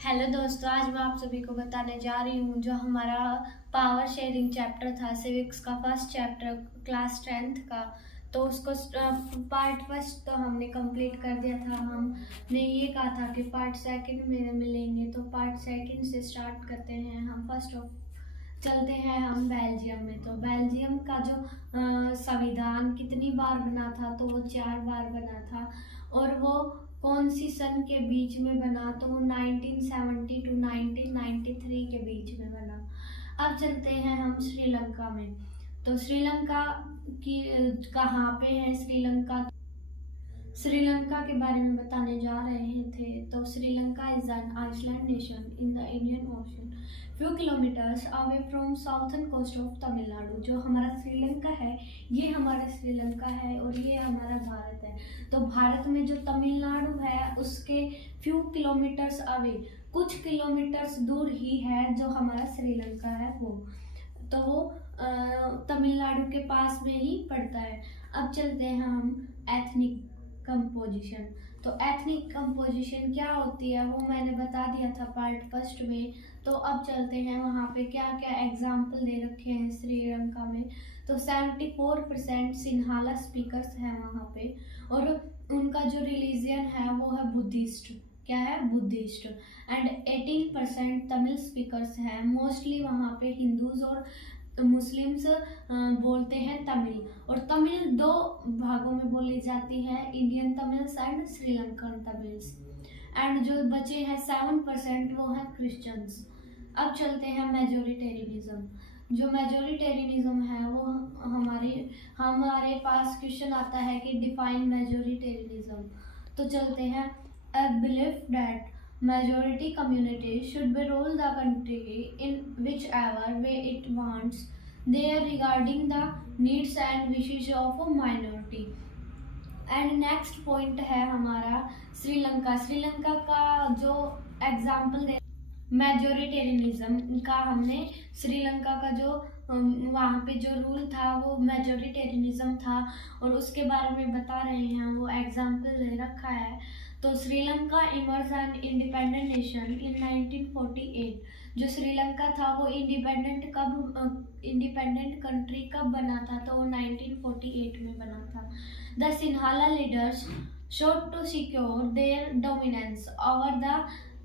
Hello दोस्तों, आज मैं आप सभी को बताने जा रही हूँ जो हमारा पावर शेयरिंग चैप्टर था सिविक्स का फर्स्ट चैप्टर क्लास 10th का। तो उसको पार्ट फर्स्ट तो हमने कंप्लीट कर दिया था। हमने ये कहा था कि पार्ट सेकंड में मिलेंगे, तो पार्ट सेकंड से स्टार्ट करते हैं। हम फर्स्ट ऑफ चलते हैं हम बेल्जियम में। तो बेल्जियम का जो संविधान कितनी बार बना था, तो वो 4 बार बना था। और वो कौन सी सन के बीच में बना, तो 1970 टू 1993 के बीच में बना। अब चलते हैं हम श्रीलंका में। तो श्रीलंका की कहाँ पे है श्रीलंका के बारे में बताने जा रहे थे। तो Sri Lanka is an island nation in the Indian Ocean, few kilometres away from southern coast of Tamil Nadu. जो हमारा श्रीलंका है, ये हमारा श्रीलंका है और ये हमारा भारत है। तो भारत में जो तमिलनाडु है उसके फ्यू किलोमीटर्स अवे, कुछ किलोमीटर्स दूर ही है जो हमारा श्रीलंका है वो। तो वो तमिलनाडु के पास में ही पड़ता है। अब चलते हैं हम एथनिक कंपोजिशन। तो एथनिक कंपोजिशन क्या होती है वो मैंने बता दिया था पार्ट फर्स्ट में। तो अब चलते हैं वहाँ पे क्या क्या एग्जाम्पल दे रखे हैं श्रीलंका में। तो 74% सिन्हाला स्पीकर्स हैं वहाँ पे, और उनका जो रिलीजियन है वो है बुद्धिस्ट। क्या है? बुद्धिस्ट। एंड 18% तमिल स्पीकर्स हैं। मोस्टली वहाँ पे हिंदूज और मुस्लिम्स बोलते हैं तमिल। और तमिल 2 भागों में बोली जाती है, Indian Tamils and Sri Lankan Tamils. And जो बचे हैं 7% वो हैं क्रिश्चियंस। अब चलते हैं मेजोरिटेरियनिज्म। जो मेजोरिटेरियनिज्म है वो हमारे पास क्वेश्चन आता है कि डिफाइन मेजोरिटेरियनिज्म। तो चलते हैं a belief that majority community should be rule the country in whichever way it wants, they are regarding the needs and wishes of a minority. And next point है हमारा श्रीलंका। श्रीलंका का जो एग्जाम्पल दे majoritarianism का, हमने श्रीलंका का जो वहाँ पे जो रूल था वो मेजोरिटेरियनिज्म था और उसके बारे में बता रहे हैं, वो एग्जाम्पल दे रखा है। तो Sri Lanka emerge an independent nation in 1948। जो श्रीलंका था वो इंडिपेंडेंट कंट्री कब बना था, तो वो 1948 में बना था। The Sinhala leaders sought to secure their dominance over the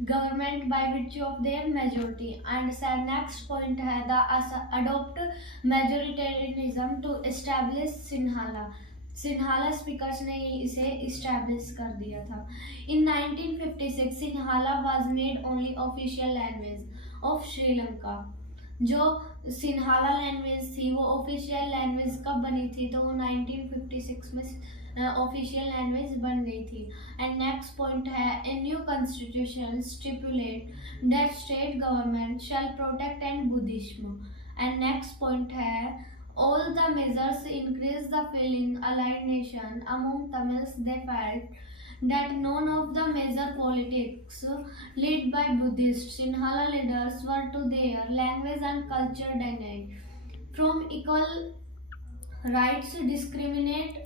government by virtue of their majority. And next point है the adopt majoritarianism to establish Sinhala speakers ने इसे इस्टेब्लिश कर दिया था। इन 1956 Sinhala was made only official language of Sri Lanka. जो Sinhala language थी वो official language कब बनी थी, तो वो 1956 में ऑफिशियल लैंग्वेज बन गई थी। एंड नेक्स्ट पॉइंट है a new constitution stipulate that state government shell protect and Buddhism. And next point है all the measures increase the feeling alienation among Tamils. They felt that none of the major politics led by Buddhist Sinhala leaders were to their language and culture denied from equal rights, discriminate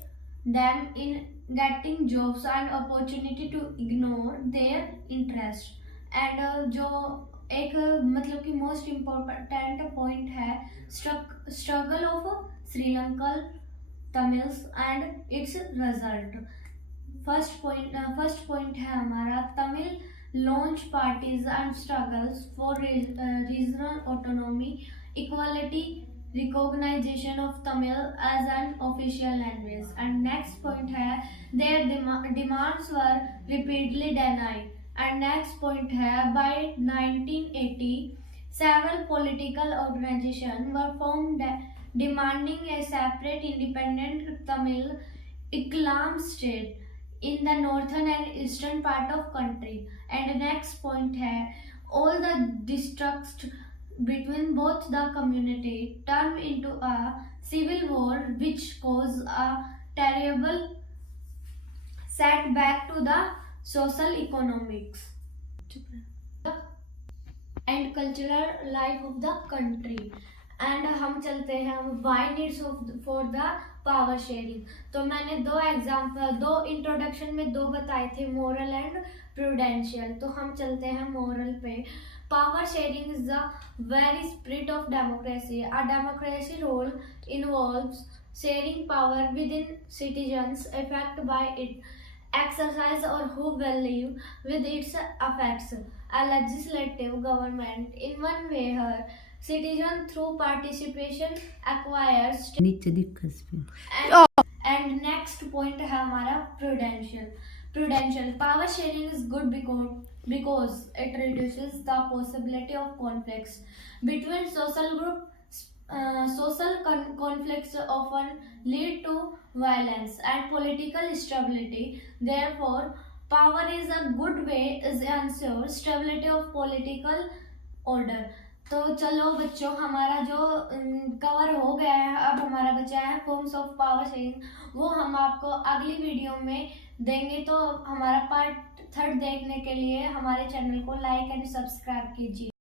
them in getting jobs and opportunity to ignore their interest. And जो एक मतलब कि most important point है struggle of Sri Lankan Tamils and its result. First point है हमारा Tamil launch parties and struggles for regional autonomy, equality, recognisation of Tamil as an official language. And next point है their demands were repeatedly denied. And next point है by 1980 several political organizations were formed demanding a separate independent Tamil Iklam state in the northern and eastern part of country. And next point है all the distrust between both the community turned into a civil war which caused a terrible setback to the social economics and cultural life of the country. And हम चलते हैं why needs for the power sharing. तो मैंने दो introduction में दो बताए थे, मोरल एंड प्रूडेंशियल। तो हम चलते हैं मोरल पे। Power sharing is the very spirit of democracy. A democracy rule involves sharing power within citizens affected by it exercise or who will live with its effects. A legislative government in one way her citizen through participation acquires नीचे दिक्कत पे and next point है हमारा prudential power sharing is good because it reduces the possibility of conflicts between social groups. Conflicts often lead to violence and political instability. Therefore, power is a good way is ensure stability of political order. तो चलो बच्चों, हमारा जो cover हो गया है, अब हमारा बचा है फॉर्म्स ऑफ पावर शेयरिंग, वो हम आपको अगली वीडियो में देंगे। तो हमारा पार्ट 3 देखने के लिए हमारे चैनल को लाइक एंड सब्सक्राइब कीजिए।